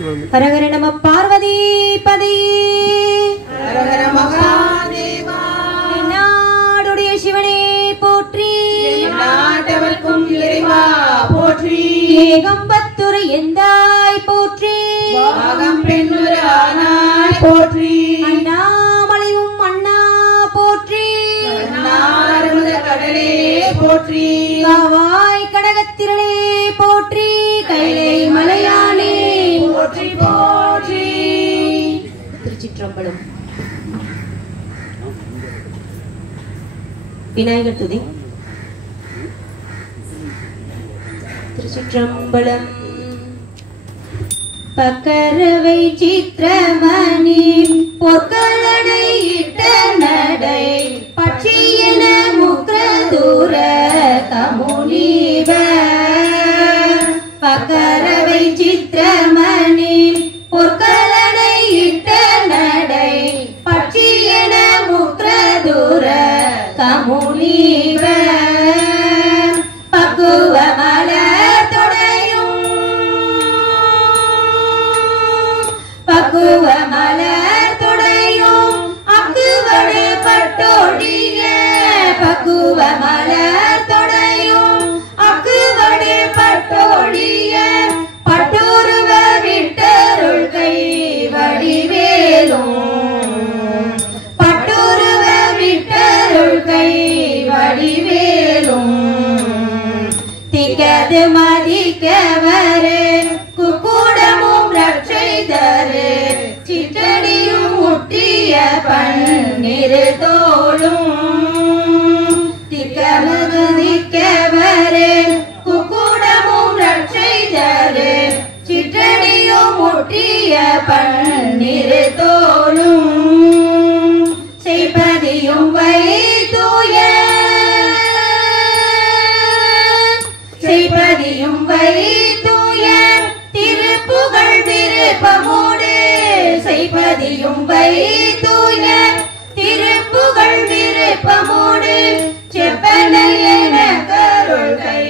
ஹரஹர நம பார்வதி பதி. ஹரஹர மகாதேவா. நாடுடைய சிவனே போற்றி, நாட்டவர்க்கும் இறைவா போற்றி. ஏகம்பத்துரை எந்தாய் போற்றி, பாகம் பெண்ணுர ஆனாய் போற்றி. அண்ணாமலையும் அண்ணா போற்றி, அண்ணாரமுத கடலே போற்றி. காவாய் கடகத்திரளே போற்றி, கைலை மலையானே போற்றி போற்றி. திருச்சிற்றம்பலம். விநாயகர் துதி. திருச்சிற்றம்பலம். பக்கரவை சித்திரமணி பொற்கலனை இட்ட நடை பட்சியன முக்ரதூர கமுனிவ. பக்கரவை சித்திரமணி பொற்கலனை இட்ட நடை பட்சியன முக்ரதூர கமுனிவ. பக்குவ மலர் தொடையும் பக்குவ மலர் தொடையும் அக்குவடு பட்டோடிய. பக்குவ மலர் தொடையும் அக்குவடு பட்டோடிய. பட்டுருவ விட்டருள் கை வடிவேலும். பட்டுருவ விட்டருள் கை வடிவேலும். திகது மதிக்கவரு குக்குடமும் ரட்சை தரு. சிற்றடியும் முட்டிய பன்னிரு தோளும். திகமது திக்கவரு குக்குடமும் ரட்சை தரு. சிற்றடியும் முட்டிய பன்னிரு தோளும். செய்பதியும் வைத்தூய செய்பதியும் வைத்தூய திருப்புகழ் விருப்பமோடு. செய்பதியும் வைத்தூய திருப்புகழ் விருப்பமோடு. செப்பனையன கருள் கை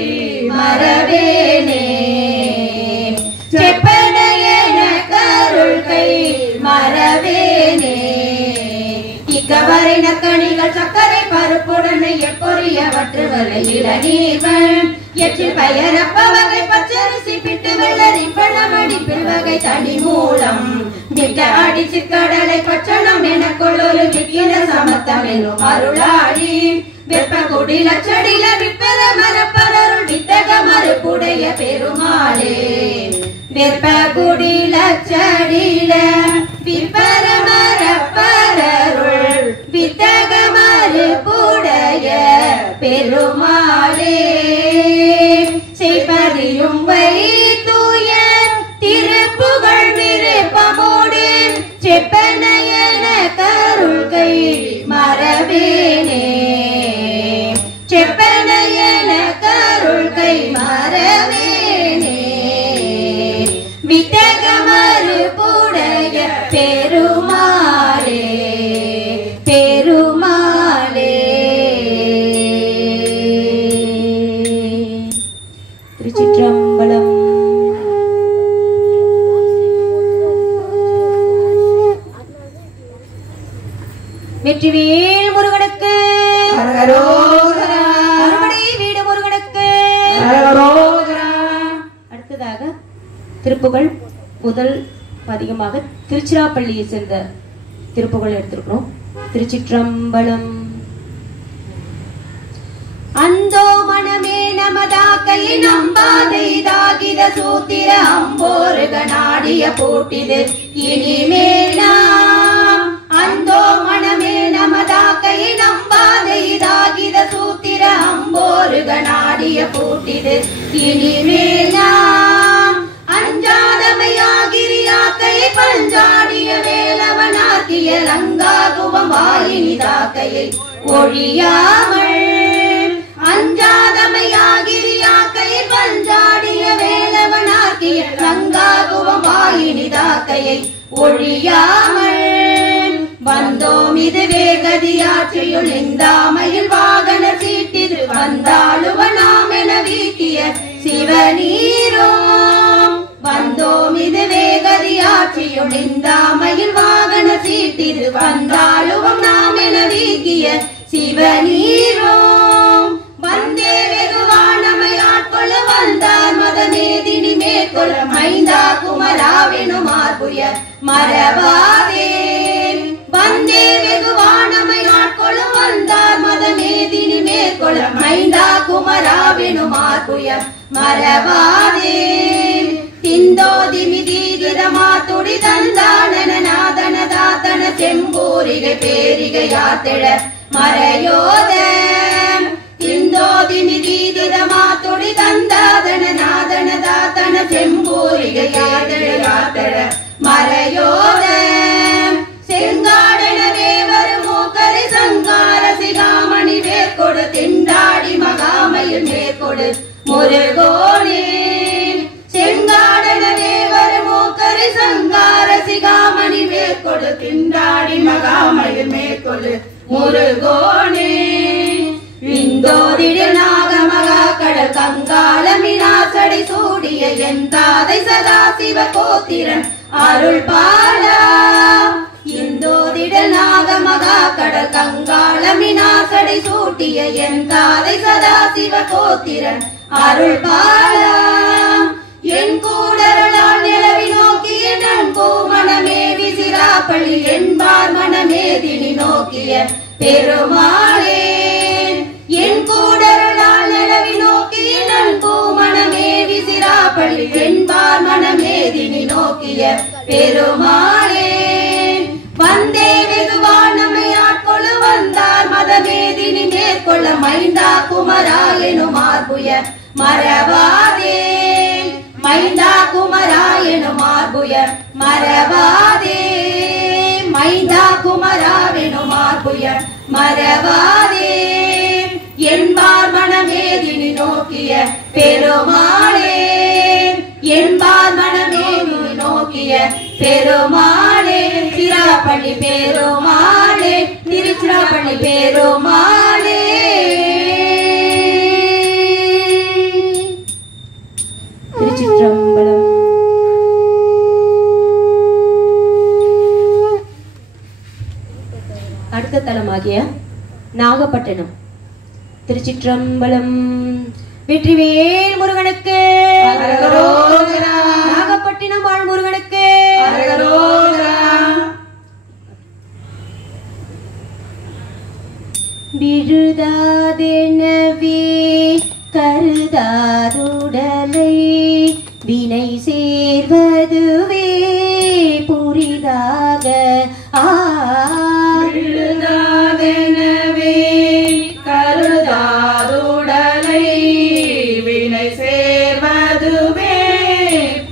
மறவேனே. செப்பனையன கருள் கை மறவேனே. இக்கவரை நக்கணிகள் சக்கரை பருப்புடனே எப்பொரிய வற்றுவலை இளநீர்கள். எச்சில் பயரப்ப வகை பச்சரிசி பிட்டு வெள்ளரி பழமடி பில்வகை தனி மூலம். மிக்க அடி சிற்கடலை பச்சனம் எனக்குள்ளொரு விக்கிர சமத்தம் என்னும் அருளாடி. வெப்ப குடி லட்சடில விப்பர மரப்பரருள் வித்தக மறுப்புடைய பெருமாளே. வெப்ப குடி லட்சடில விப்பர மரப்பரருள் வித்தக மறுப்புடைய பெருமாளே. செய்பதியும் வைத்தூய திருப்புகழ் விருப்பமோடு. செப்பனையன கருள் கை மறவேனே. செப்பனையன கருள் கை மறவேனே. வித்தக மறுப்புடைய பெருமாளே பெருமாளே. திருச்சிற்றம்பலம். வெற்றிவேல் முருகனுக்கு ஹரஹரோகரா. அறுபடை வீடு முருகனுக்கு ஹரஹரோகரா. அடுத்ததாக திருப்புகழ் முதல் பதிகமாக திருச்சிராப்பள்ளியை சேர்ந்த திருப்புகழ் எடுத்திருக்கிறோம். திருச்சிற்றம்பலம். அந்தோ மனமே நமதாக்கையை நம்பாதை தாகித சூத்திர அம்போருக நாடிய போட்டிது இனிமேலாம். அந்தோ மனமே நமதாக்கையை நம்பாதை தாகித சூத்திர அம்போருக நாடிய போட்டிது இனிமேலாம். அஞ்சாதமையாகிரியாக்கையை பஞ்சாடிய வேலவனாக்கிய லங்காகுவம் வாயினிதாக்கையை ஒழியாமல். அஞ்சாதமையாகிரியாக்கையை பஞ்சாடிய வேலவனாக்கிய லங்காகுவம் வாயினிதாக்கையை ஒழியாமல். வந்தோம் இது வேகதியாற்றியுள் இந்தாமையில் வாகன சீட்டிது. வந்தாளுவ நாம் என வீட்டிய சிவநீரோ. வந்தோம் இது வேகதி காட்சியொழிந்தாமையில் வாகன சீட்டிது வந்தாளுவம் நாம் என வீக்கிய சிவநீரோம் வந்தே வெகுவானமை ஆட்கொள்ள வந்தார் மதமேதினி மேற்கொள்ள மைந்தா குமராவெனும் மார்புய மரபாதே வந்தே வெகுவானமை ஆட்கொள்ள வந்தார் மதமேதினி மேற்கொள்ள மைந்தா குமராவெனும் மார்புய மரபாதே திந்தோதி மிதிதிரமா துடி தந்தானன நாதன தாத்தன செம்பூரிகை பேரிகை யாத்திட மறையோத திந்தோதி மிதிதிரமா துடி தந்தாதன நாதன தாத்தன செம்பூரிகை யாத்திட மறையோத செங்காடனவே வரும் மூக்கரை சங்கார சிகாமணி வேற்கொடு திண்டாடி மகாமையில் மேற்கொடு முருகோனே செங்காடனவே வரும் மூக்கரை சங்கார சிகாமணி மேற்கொடு திண்டாடி மகாமையில் மேற்கொடு முருகோனே விந்தோதிடு நாகமகா கடல் கங்காள மினாசடை சூடிய என் தாதை சதாசிவ கோத்திரன் அருள் பாலா இந்தோதிட நாகமகா கடல் கங்காள மினாசடை சூட்டிய என் தாதை சதாசிவ கோத்திரன் அருள் பாலா என் கூடருளால் நிலவி நோக்கிய நன்பூ மனமே விசிராப்பள்ளி என்பார் மனமேதினி நோக்கிய பெருமாளே என் கூடருளால் நிலவி நோக்கிய நன்பூ மனமே விசிராப்பள்ளி என்பார் மனமேதினி நோக்கிய பெருமாளே வந்தே வெகுவானமை ஆட்கொள்ள வந்தார் மதமேதினி மேற்கொள்ள மைந்தா குமரா எனும் மார்புய மரபாதே மைந்தா குமரா எனும் மார்புய மரபாதே மைந்தா குமரா எனும் மார்புய மரபாதே என்பார் மனமேதினி நோக்கிய பெருமாளே என்பார் மனமேதினி நோக்கிய பெருமாளே திருச்சிராப்பள்ளி பெருமாளே திருச்சிராப்பள்ளி பெருமாளே திருச்சிற்றம்பலம். அடுத்த தலமாகிய நாகப்பட்டினம். திருச்சிற்றம்பலம். வெற்றிவேல் முருகனுக்கு, நாகப்பட்டினம் வாழ் முருகனுக்கு. விழுதாதெனவே கருதாருடலை வினை சேர்வதுவே புரிதாக விழுதாதெனவே கருதாருடலை வினை சேர்வதுவே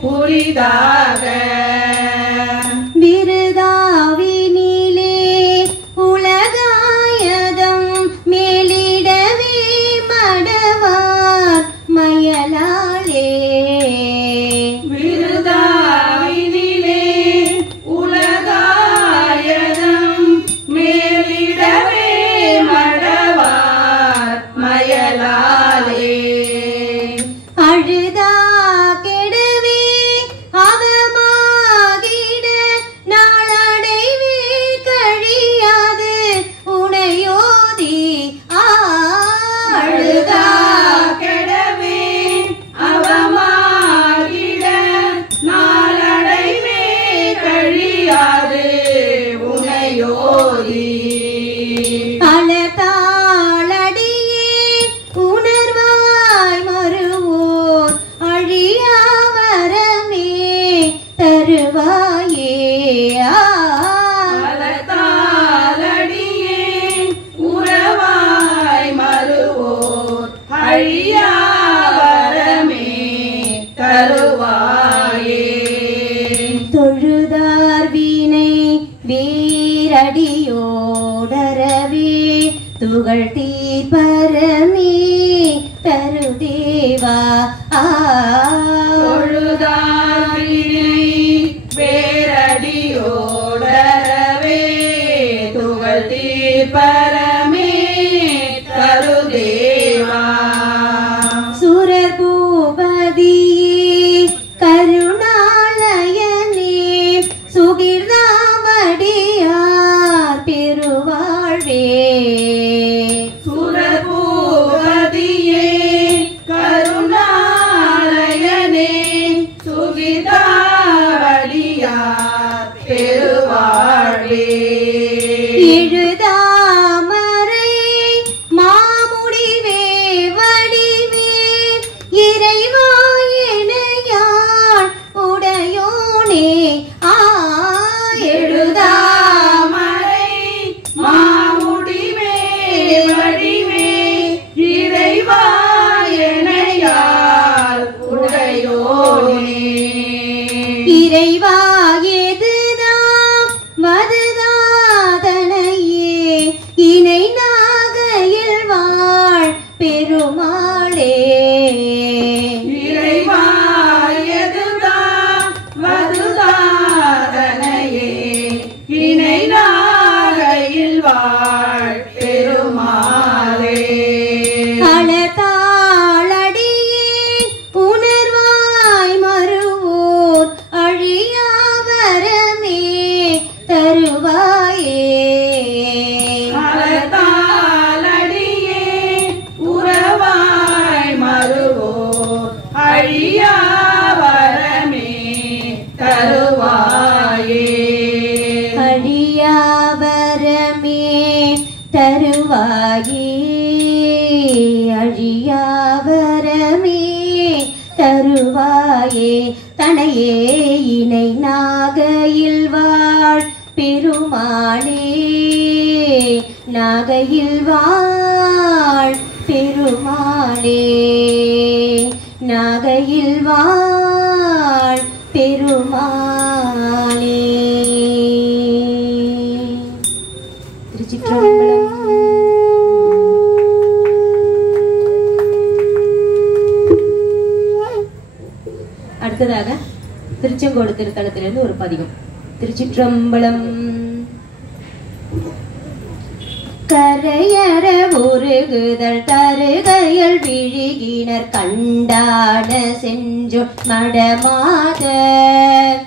புரிதாக விருதாவினிலே உலகாயதம் மேலிடவே மடவார் மயலாலே விருதாவினிலே உலகாயதம் மேலிடவே மடவார் மயலாலே அழுதா கெடவே அவமாகிட நாளடைவே கழியாது உனையோதி அழுதா கெடவே அவமாகிட நாளடைவே கழியாது உனையோதி அலதாளடியே உணர்வாய் மறுவோர் அழியாவரமே தருவாயே அலத்தாலடியே உறவாய் மறுவோர் அழியாவரமே தருவாயே தொழுதார் வீணை வீரடியோடரவே துகள் தீர்ப்பரமே தருதேவா தொழுதாவினை பேரடியோடரவே துகள் தீர்ப்பரமே தருதேவா சுரர் பூபதியே கருணாலயனே கழியா வரமே தருவாயே அழியாவரமே தருவாயே அழியாவரமே தருவாயே தனையே இணை நாகையில் வாழ் பெருமாளே நாகையில் வாழ் பெருமாளே நாகையில் வாழ் பெருமாளே. திருச்சிற்றம்பலம். அடுத்ததாக திருச்செங்கோடு திருத்தலத்திலிருந்து ஒரு பதிகம். திருச்சிற்றம்பலம். கரையற உருகுதல் தருகையல் விழிகினர் கண்டான செஞ்சொ மடமாத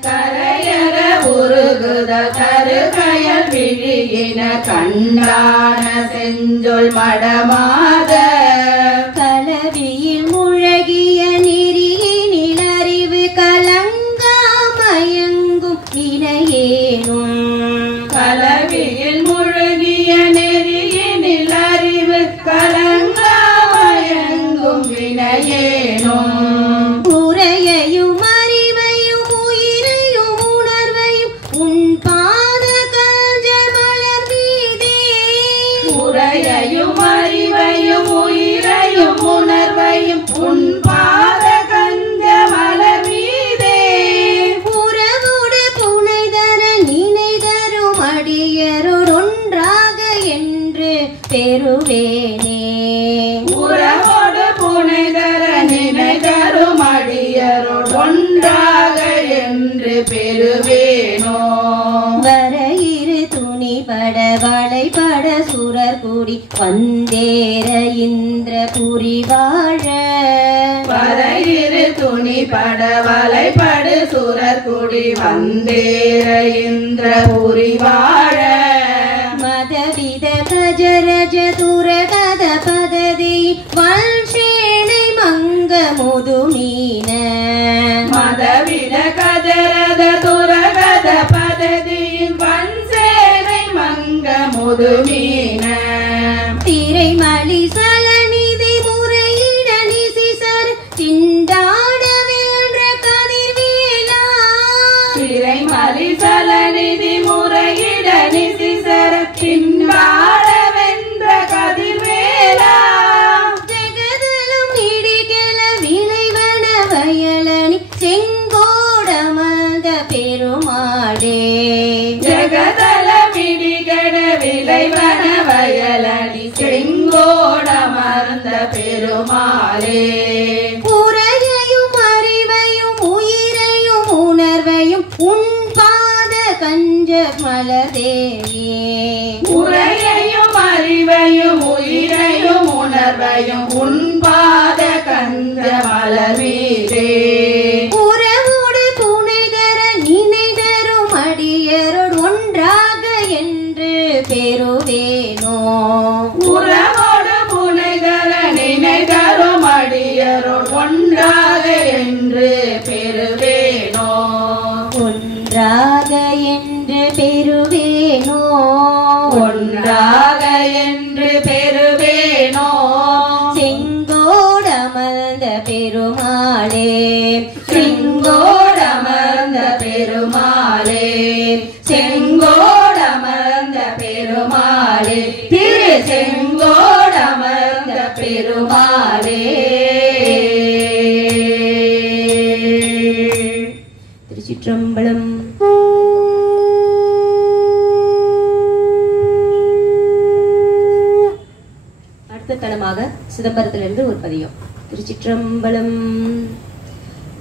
கரையற உருகுதல் தருகையல் விழிகினர் கண்டான செஞ்சொல் மடமாத கலவியில் முழகிய நெறியினில் அறிவு கலங்காமயங்கும் வினையேனும் கலவியில் முழுகிய நெறியினில் அறிவு கலங்காமயங்கும் வினையேனும் உரையையும் அறிவையும் உயிரையும் உணர்வையும் உன் பாத கஞ்ச மலர் மீதே உரையையும் அறிவையும் உயிரையும் உணர்வையும் உன் பாத கஞ்ச மலர் மீதே உறவோடு புனைதர நினை தரும் அடியரோடு ஒன்றாக என்று பெறுவேனே உறவோடு புனைதர நினை தரும் அடியரோடு ஒன்றாக என்று பெறுவேனோ வர இரு துணி பட வளைபட சுரர் கூடி வந்தேர இந்திர புரி வாழ வரையிரு துணி பட வலைப்படு சுரர் குடி வந்தேர இந்திர புரி வாழ மதவித கஜரஜ துரகத பததி வல்சேனை மங்க முதுமீன மதவித கஜரத துரகத பததியின் வன்சேனை மங்க முதுமீன திரைமலி சலநிதி முறையிட நிசிசர் திண்டாட வென்ற கதிர்வேலா திரைமலி சலநிதி முறையிட நிசிசர திண்டாட வென்ற கதிர்வேலா ஜெகதலம் இடிகெல விளைவன வயலணி செங்கோடமர்ந்த பெருமாளே ஜெகதல மிடிகட விளைவன வயலணி செங்கோடமர்ந்த பெருமாளே உரையையும் அறிவையும் உயிரையும் உணர்வையும் உன் பாத கஞ்ச மலர்தேயே உரையையும் அறிவையும் உயிரையும் உணர்வையும் உன் பாத கஞ்ச மலர் மீதே உறவோடு புனைதர நினை தரும் அடியரோடு ஒன்றாக என்று பெறுவேனோ உறவோடு புனைதர நினை தரும் அடியரோடு ஒன்றாக என்று பெறுவேனோ ஒன்றாக என்று பெறுவேனோ ஒன்றாக என்று பெறுவேனோ செங்கோடமர்ந்த பெருமாளே செங்கோடமர்ந்த பெருமாளே செங்கோடமர்ந்த பெருமாளே திரு செங்கோடமர்ந்த பெருமாளே. திருச்சிற்றம்பலம். அடுத்த தலமாக சிதம்பரத்திலிருந்து ஒரு பதியம். திருச்சிற்றம்பலம்.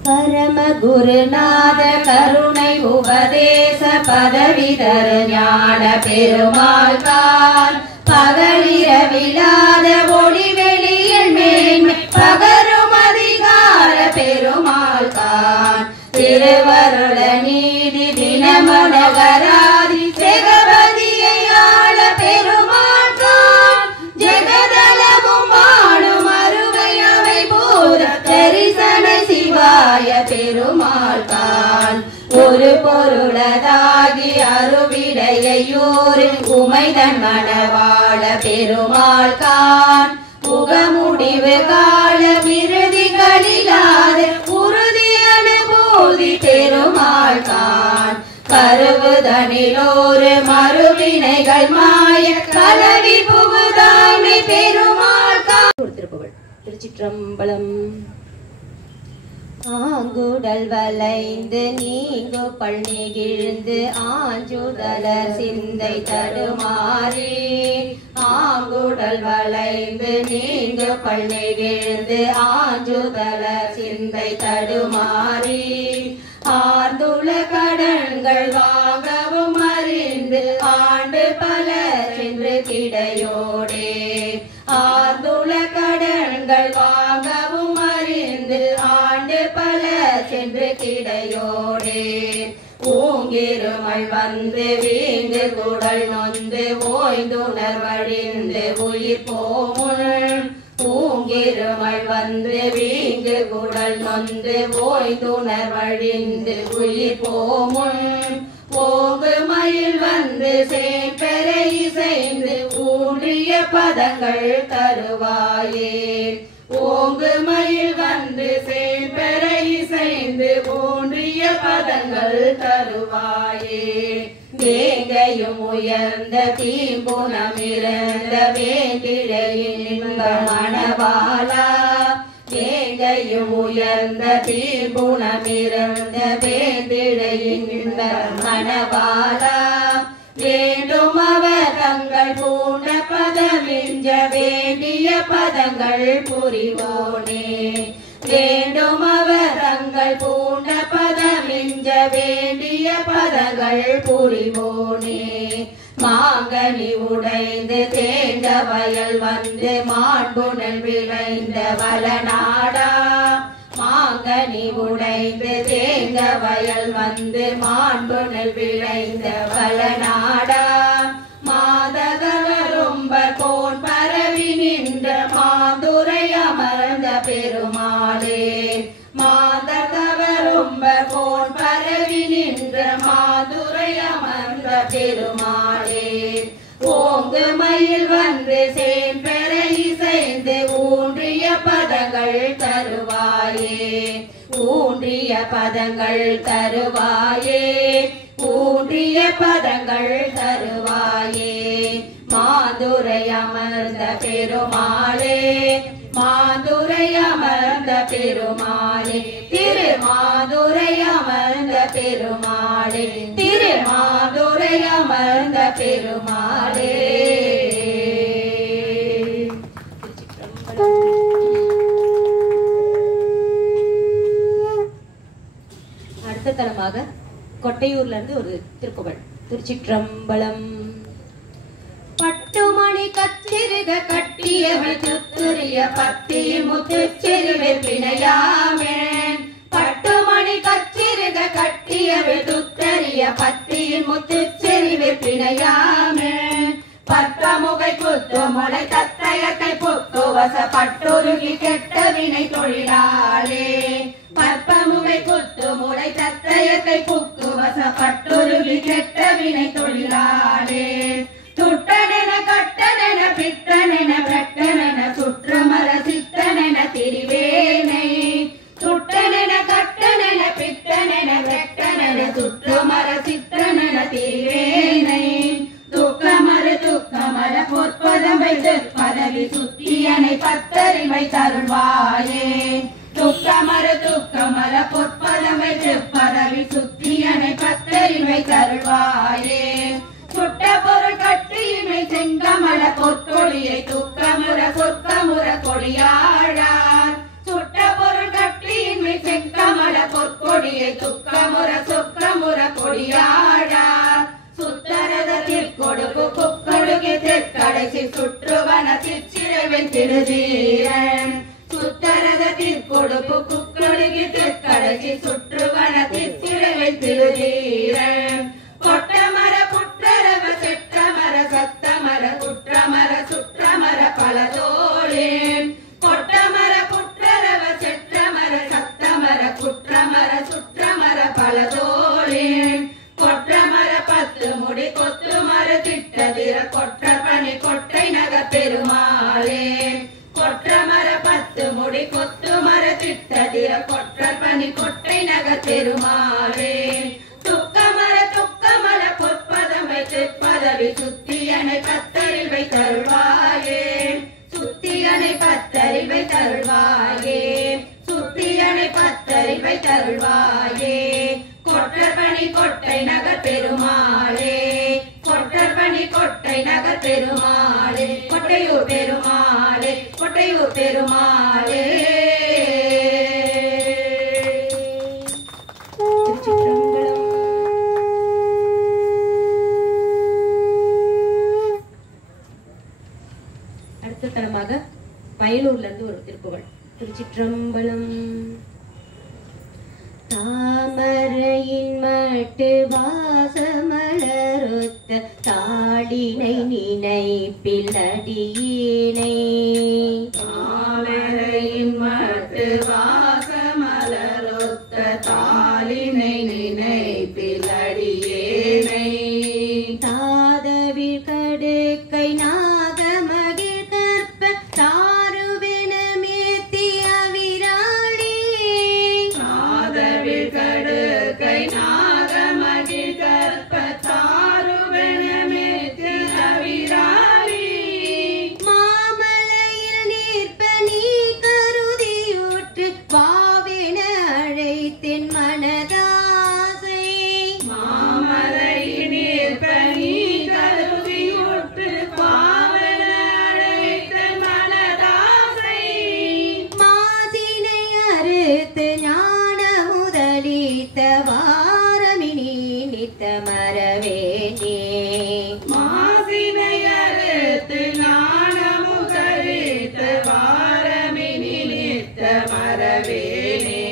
பரம குருநாத கருணை உபதேச பதவி தரு ஞான பெருமாள் தான் பகலிரவிலாத ஒளி வெளியில் மேன்மை பகரும் அதிகார பெருமாள் தான் திருவருள நீதி தினமனகராதி ஜெகபதியை ஆள பெருமாள் தான் ஜெகதலமும் வாழும் அருவை அவை பூத தரிசன சிவா தருவாய பெருமாள் கான் ஒரு பொருளதாகி அருவிடையூரில் உமைதன் மணவாள பெருமாள் கான் புகமுடிவு கால விருதிகளிலாத உறுதி அனுபூதி பெருமாள் கான் கருவுதனிலோரு மறுவினைகள் மாய கலவி புகுதாமை பெருமாள் கான். திருப்புகழ். திருச்சிற்றம்பலம். ஆங்குடல் வளைந்து நீங்கு பள்ளிகிழ்ந்து ஆஞ்சுதலர் சிந்தை தடுமாறி ஆங்குடல் வளைந்து நீங்கு பள்ளிகிழ்ந்து ஆஞ்சுதலர் சிந்தை தடுமாறி ஆர்ந்துள கடன்கள் வாங்கவும் அறிந்து ஆண்டு பல சென்று கிடையோடே ஆர்ந்துள கடன்கள் வாங்கவும் அறிந்து ஆண்டு பல சென்று கிடையோடே ஊங்கிருமல் வந்து வீங்கு குடல் நொந்து ஓய்ந்துணர் வழிந்து உயிர் போமுன் ஊங்கிருமல் வந்து வீங்கு குடல் நொந்து ஓய்ந்துணர் வழிந்து உயிர் போமுன் ஓங்கு மயில் வந்து சேம்பெற இசைந்து ஊன்றிய பதங்கள் தருவாயே ஓங்கு மயில் வந்து சேம்பெற இசைந்து ஊன்றிய பதங்கள் தருவாயே வேங்கையும் உயர்ந்த தீம்புணமிருந்த வேண்டிழையின் இன்ப மணவாளா வேங்கையும் உயர்ந்த தீம்புணமிருந்த வேண்டிழையின் இன்ப மணவாளா வேண்டும் அவர் தங்கள் பூண்ட பதமிஞ்ச வேண்டிய பதங்கள் புரிவோனே வேண்டும் அவர் தங்கள் பூண்ட பதமிஞ்ச வேண்டிய பதங்கள் புரிவோனே மாங்கனி உடைந்து தேண்ட வயல் வந்து மாண்புணல் விளைந்த வளநாடா மாங்கனி உடைந்து தேங்க வயல் வந்து மாண்புணல் விளைந்த வளநாடா மாதகரும்ப கோன் பரவி நின்ற மாதுரை அமர்ந்த பெருமாளே மாதகரும்ப கோன் பரவி நின்ற மாதுரை அமர்ந்த பெருமாளே ஓங்கு மயில் வந்து சேம்பெற இசைந்து ஊன்றிய பதங்கள் தருவாயே ஊன்றிய பதங்கள் தருவாயே ஊன்றிய பதங்கள் தருவாயே மாதுரை அமர்ந்த பெருமாளே மாதுரை அமர்ந்த பெருமாளே திருமாதுரை அமர்ந்த பெருமாளே திருமாதுரை அமர்ந்த பெருமாளே. அடுத்த தலமாக கொட்டையூர்ல இருந்து ஒரு திருப்புகழ். திருச்சிற்றம்பலம். பட்டுமணி கச்சிறுக கட்டியவள் துத்துரிய பத்தியின் முத்துச்செருவில் பிணையாமேன் பட்டுமணி கச்சிறுக கட்டியவள் துத்தரிய பத்தியின் முத்துச்செருவில் பிணையாமேன் பற்றமுகை புத்து முளை தத்தையத்தை புத்து வச பட்டுருகி கெட்ட வினை தொழிலாளே பற்பமுகை புத்து முளை தத்தையத்தை புக்கு வச பட்டுருகி கெட்ட வினை தொழிலாளே துட்டனென கட்டனென பித்தனென வெட்டனென சுற்றமர சித்தனென திரிவேனை துட்டனென கட்டனென பித்தனென வெட்டனென சுற்றமர சித்தனென திரிவேனை துக்கமர பொற்பதம் வைத்து பதவி சுத்தியனை பத்தறிவை தருள்வாயே துக்கமர பொற்பதம் வைத்து பதவி சுத்தியனை பத்தறிவை தருள்வாயே சுட்ட பொருள் கட்டியினை செங்கமல பொற்கொடியை துக்கமுற சொற்கமுற கொடியாழார் சுட்ட பொருள் கட்டியினை செங்கமல பொற்கொடியை துக்கமுற சொற்கமுற கொடியாழார் சுத்தரதத்திற்கொடுக்கு குக்கொடுக்கு தெற்கடைசி சுற்றுவன சிற்சிறவன் திருதீரன் சுத்தரதத்திற்கொடுக்கு குக்கொடுக்கு தெற்கடைசி சுற்றுவன சிற்சிறவன் திருதீரன் கொட்டமர குற்றரவ செற்றமர சத்தமர குற்றமர சுற்றமர பலதோளேன் கொட்டமர குற்றரவ செற்றமர சத்தமர சுற்றமர பலதோளே கொற்றமர 10 முடி கொத்துமர திட்டதிர கொற்ற பணி கொட்டை நகர் பெருமாளே கொற்றமர 10 முடி கொத்துமர திட்டதிர கொற்ற பணி கொட்டை நகர் பெருமாளே துக்கமல பொற்பதம் வைத்து பதவி சுத்தியனை பத்தரில் வைத்தருள்வாயே சுத்தியனை பத்தரில் வைத்தருள்வாயே சுத்தியனை பத்தரில் வைத்தருள்வாயே கொற்றபணி கொட்டை நகர் பெருமாளே கொற்றபணி கொட்டை நகர் பெருமாளே கொட்டையூர் பெருமாளே கொட்டையூர் பெருமாளே அடுத்த தலமாக வயலூர்ல இருந்து ஒரு திருப்புகழ். திருச்சிற்றம்பலம். தாமரையின் மட்டு வாசமலரொத்த தாளினை நினைப்பில் அடியினை தாமரையின் மட்டு வாசமலரொத்த தாளினை நினைப்பில் அடியேனை தாதவில் கடுக்கை நாகமகிழ் கற்ப தாருவென மேத்திய விராளி தாதவில் கடுக்கை நாகமகிழ் கற்ப தாருவென மேத்திய விராளி மாமலையில் நிற்ப நீ கருதியுற்று வாவென அழைத்தென் மனதாசை மாமலையில் நிற்ப நீ கருதியுற்று வாவென அழைத்தென் மனதாசை மாசினை அறுத்து ஞான முதலித்த வாரமினி நித்த மரவேனே மாசினை அறுத்து ஞானமுதலித்த வாரமினி நித்த மரவேனே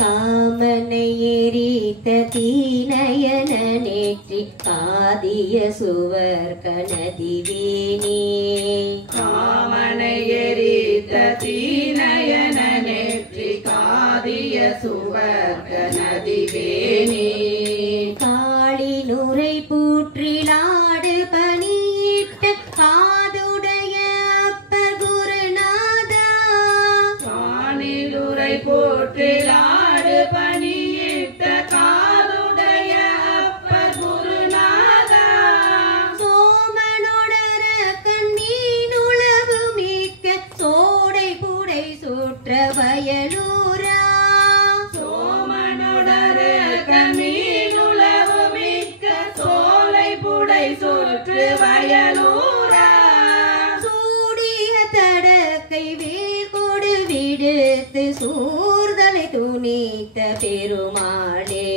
காமனை எரித்த தீநயன நேற்றி காதிய சுவர் கனதிவேனே காமனை எரித்த தீநயன நெற்றி காதிய சுவர்க்க நதிவேனே காளி நுரை பூற்றிலாடு பணியிட்ட காதுடைய அப்பர் குருநாதா காணிலுரை போற்றிலாடு பணியிட்ட காதுடைய அப்பர் குருநாதா சோமனொடர கண்ணீனுளவு மிக்க சோடை புடை சுற்ற வயலூரா சோமனொடர கண்ணீனுளவு மிக்க சோலை புடை சுற்று வயலூரா சூடிய தடக்கை வேல் கொடு விடுத்து சூர்தலை துணித்த பெருமாளே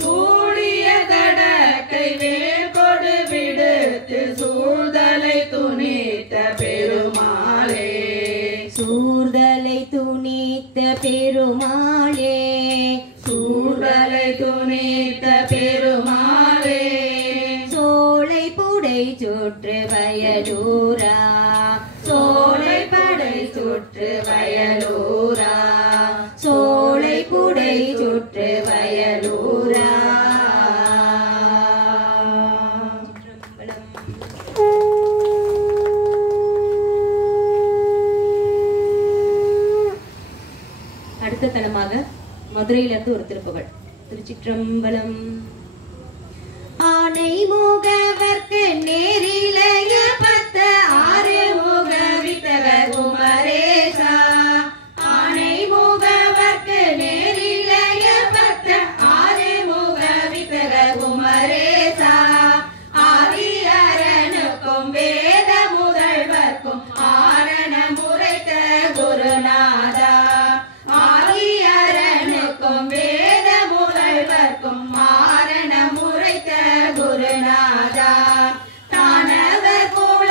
சூடிய தடக்கை வேல் கொடு விடுத்து சூழ்தலை துணித்த பெருமாளே சூர்தலை துணித்த பெருமாளே சூழ்தலை துணித்த பெருமாளே சோலை புடை சுற்று வயலூரா சோலை படை சுற்று வயலூரா சோலை புடை சுற்று வயலூரா. அடுத்த தலமாக மதுரையிலிருந்து ஒரு திருப்புகழ். திருச்சிற்றம்பலம். ஆனை முகவர்க்கு நேரிலைய பத்த ஆறு முக வித்தக குமரேசா ஆனை முகவர்க்கு நேரிலைய பத்த ஆறு முக வித்தக குமரேசா ஆதியரனுக்கும் வேத முதல்வர்க்கும் ஆரண முறைத்த குருநாதா ஆதியரனுக்கும் வேத முதல்வர்க்கும் ஆரண முறைத்த குருநாதா தானவர் போல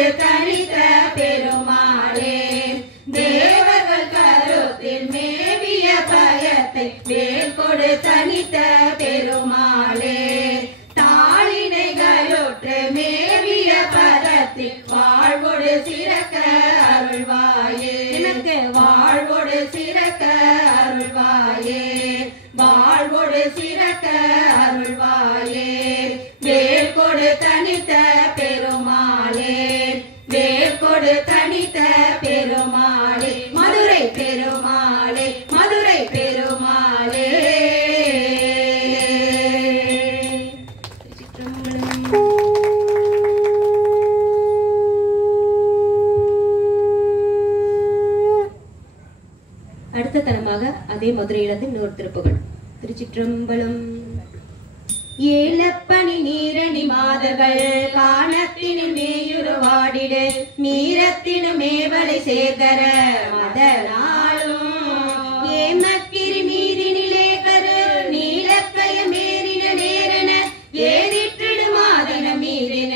கொடு தனித்த பெருமாளே தேவர்கள் கருத்தில் மேவிய பயத்தை வேல் கொடு தனித்த பெருமாளே தாளினைகளுற்று மேவிய பதத்தில் வாழ்வோடு சிறக்க அருள்வாயே எனக்கு வாழ்வோடு சிறக்க அருள்வாயே வாழ்வோடு சிறக்க அருள்வாயே வேல் கொடு தனித்த பெருமாளே வேல் கொடு தனித்த பெருமாளே மதுரை பெருமாளே மதுரை பெருமாளே அடுத்த தனமாக அதே மதுரையிலிருந்து இன்னொரு திருப்புகள். திருச்சிற்றம்பலம். ஏலப்பனி நீரணி மாதர்கள் காணத்தினும் மேயுருவாடிடு மீரத்தினும் மேவலை சேர்தர மதனாலும் ஏமக்கிரி மீதினிலே கரு நீலக்கய மேறின நேரன ஏறிற்றிடு மாதின மீறின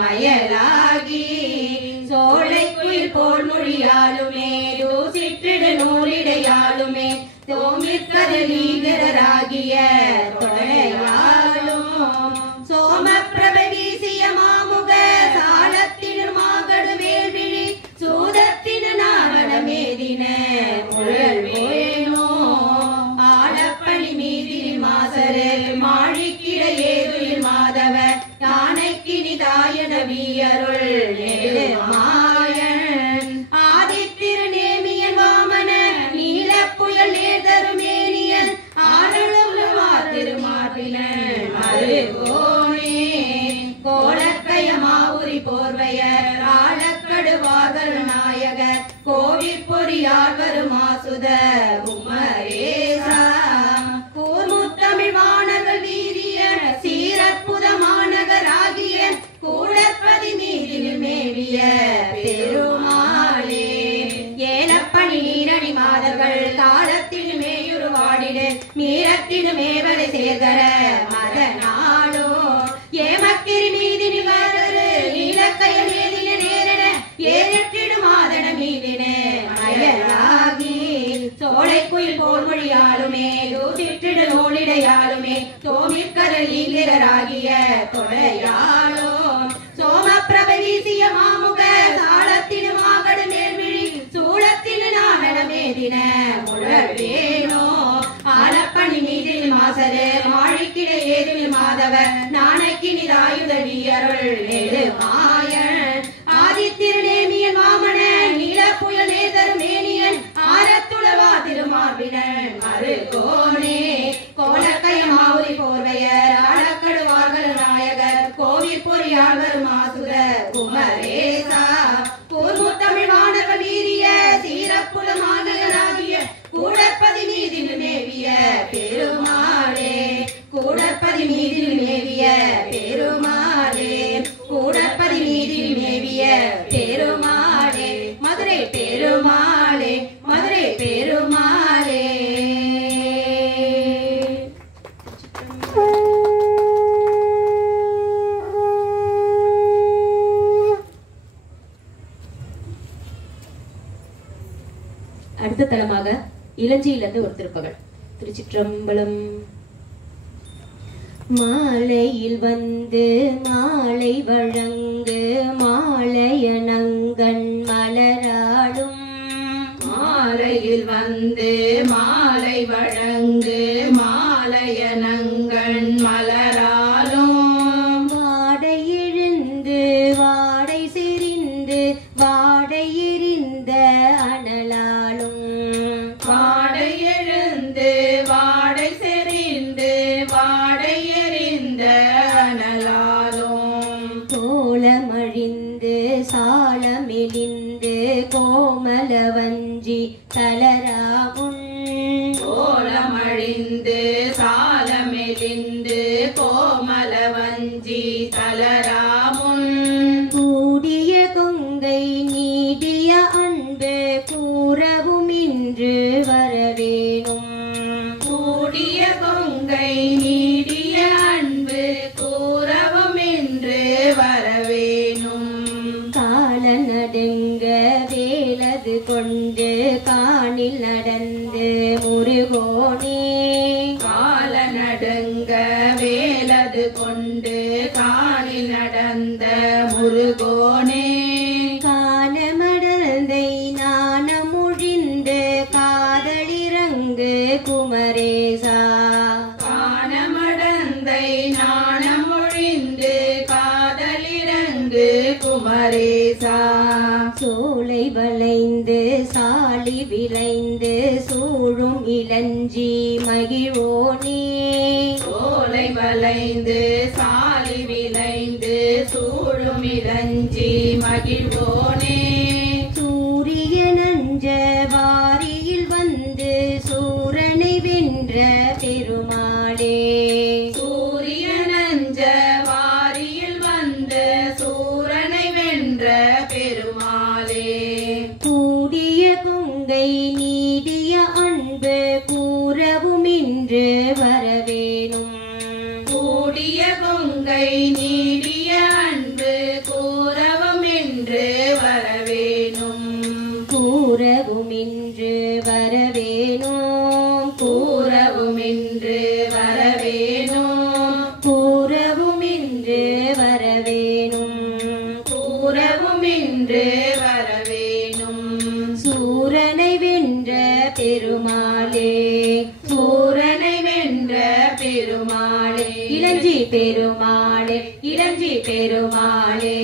மயலாகி சோலை குயில் போல் மொழியாலுமே தூசிற்றிடு நூலிடையாலுமே தோமிற்கதலீகராகிய தொடையாலும் சோமப்பிரப வீசிய மாமுக சாலத்தினர் மாகடு வேள்விழி சூதத்தின நாவன மேதின முழல் வேணோ ஆலப்பணி மீதில் மாசரு மாழிக்கிட ஏதுயில் மாதவ யானைக்கினி தாயன வீயருள் நேரு மாயன் ஆதித்திரு நேமியன் வாமன நீல புயல் நேர்தருமேனியன் ஆரளுமாத்திருமாற்றினன் மருகோனே கோலக்கயமாவுரி போர்வையர் ஆழக்கடுவார்கள் நாயகர் கோவில் பொறியார் வரும் ஆசுத உமரேசா கூர்முத்தமிழ் வானர்கள் வீரிய சீரற்புத மாநகராகிய கூடற்பதி மீதில் மேவிய பெருமாளே ஏலப்பணி நீரணி மாதர்கள் காலத்தில் மேயுருவாடிடு மீரத்தினு மேவலை சேர்கர மதனாளோ ஏமக்கிரி மீதினி வாரரு நீலக்கய மேதின நேரன ஏறிற்றிடு மாதன மீதின மயலாகி சோலை குயில் போல் மொழியாலுமே தூசிற்றிடு நூலிடையாலுமே தோமிற்கதலீகராகிய தொடையாளோ சோமப்பிரப வீசிய மாமுக சாலத்தினு மாகடு மேல்விழி சூளத்தினு நாவன மேதின முழல் வேணோ ஆலப்பணி மீதில் மாசரு மாழிக்கிட ஏதில் மாதவ நாணக்கினி தாயுத வீயருள் நேரு மாயன் ஆதித்திருநேமியன் வாமன நீல புயல் நேதரு மேனியன் ஆரத்துளவா திருமார்பினன் மருகோனே கோலக்கயமாவுரி போர்வையர் ஆழக்கடுவார்கள் நாயகர் கோவில் பொறியார் வரும் ஆசுர குமரேசா கூர்முத்தமிழ் வானர்கள் வீரிய சீரப்புல மாநகராகிய கூடற்பதி மீதில் மேவிய பெருமாளே கூடற்பதி மீதில் மேவிய பெருமாளே கூடற்பதி மீதில் மேவிய பெருமாளே மதுரை பெருமாளே மதுரை பெருமாளே. அடுத்த தலமாக இளஞ்சியிலிருந்து ஒரு திருப்பகள். திருச்சிற்றம்பலம். மாலையில் வந்து மாலை வழங்கு மாலையனங்கண் மலராடும் மாலையில் வந்து மாலை வழங்கு மாலையனங்கண் மலராலும் வாடை எழுந்து வாடை செறிந்து வாடை எரிந்த அனலாலும் வாடை எழுந்து வாடை செறிந்து வாடை எரிந்த அனலாலும் கோலமழிந்து சாலமெலிந்து கோமலவஞ்சி தளராமுன் கோலமழிந்து சாலமெலிந்து கோமலவஞ்சி தளராமுன் கூடிய கொங்கை நீடிய அன்பு கூறவும் இன்று வரவேணும் கூடிய கொங்கை நீடிய அன்பு கூறவும் இன்று வரவேணும் நடுங்க வேலது கொண்டு காணில் நடந்து முருகோனே கால நடுங்க வேலது கொண்டு காணில் நடந்த முருகோனே காணமடந்தை நாணமொழிந்து காதலிறங்கு குமரேசா காணமடந்தை நாணமொழிந்து காதலிறங்கு குமரேசா சோலை வளைந்து சாலி விளைந்து சூழும் இளஞ்சி மகிழ்வோனே சோலை வளைந்து சாலி விளைந்து சூழும் இளஞ்சி மகிழ்வோனே சூரிய நஞ்ச வாரியில் வந்து சூரனை வென்ற பெருமாளே சூரிய நஞ்ச வாரியில் வந்து சூரனை வென்ற பெருமாளே கூடிய கொங்கை நீடிய அன்பு கூறவும் இன்று வரவேணும் கூடிய கொங்கை நீடிய அன்பு கூறவும் என்று வரவேணும் கூறவும் இன்று வரவேணும் கூறவும் என்று வரவேணும் கூறவும் இன்று வரவேணும் கூறவும் என்று வரவேணும் சூரனை வென்ற பெருமாளே சூரனை வென்ற பெருமாளே இளஞ்சி பெருமாளே இளஞ்சி பெருமாளே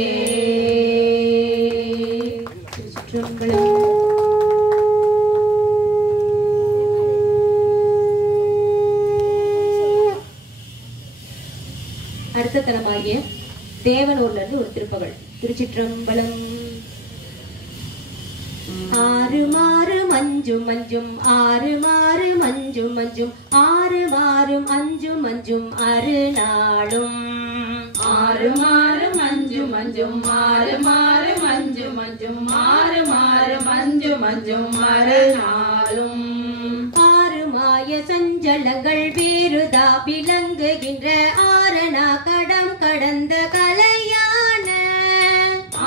அடுத்த தலமாகிய தேவனூர்ல இருந்து ஒரு திருப்பகள். திருச்சிற்றம்பலம். ஆறு மாறு மஞ்சும் மஞ்சும் ஆறு மாறு மஞ்சும் மஞ்சும் ஆறு மாறும் அஞ்சும் மஞ்சும் அருநாளும் ஆறு மாறு மஞ்சு மஞ்சும் ஆறு மாறு மஞ்சு மஞ்சும் ஆறு மாறு மஞ்சு மஞ்சும் மறுநாளும் ஆறு மாய சஞ்சலங்கள் வேறுதா விளங்குகின்ற ஆரணா கடம் கடந்த கலையான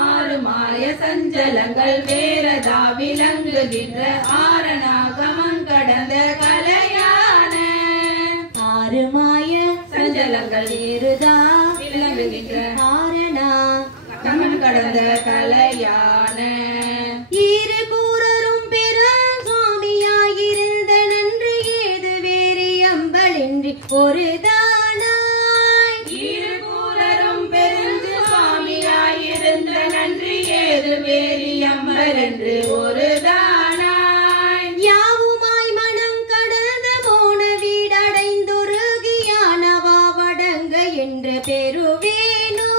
ஆறு மாய சஞ்சலங்கள் வேறதா விளங்குகின்ற ஆரணாகமம் கடந்த கலையான ஆறு மாய சஞ்சலங்கள் வேறுதா விளங்குகின்ற ஆரணா கமன் கடந்த கலையான இரு கூறரும் பெரும் சுவாமியாயிருந்த நன்று ஏது வேறு அம்பலின்றி ஒரு தானாய் இரு கூறரும் பெருந்து சுவாமியாயிருந்த நன்றி ஏது வேறி அம்பர் என்று ஒரு தானாய் யாவுமாய் மனம் கடந்த மோன வீடடைந்துருகியானவா வடங்க என்று பெறுவேனோ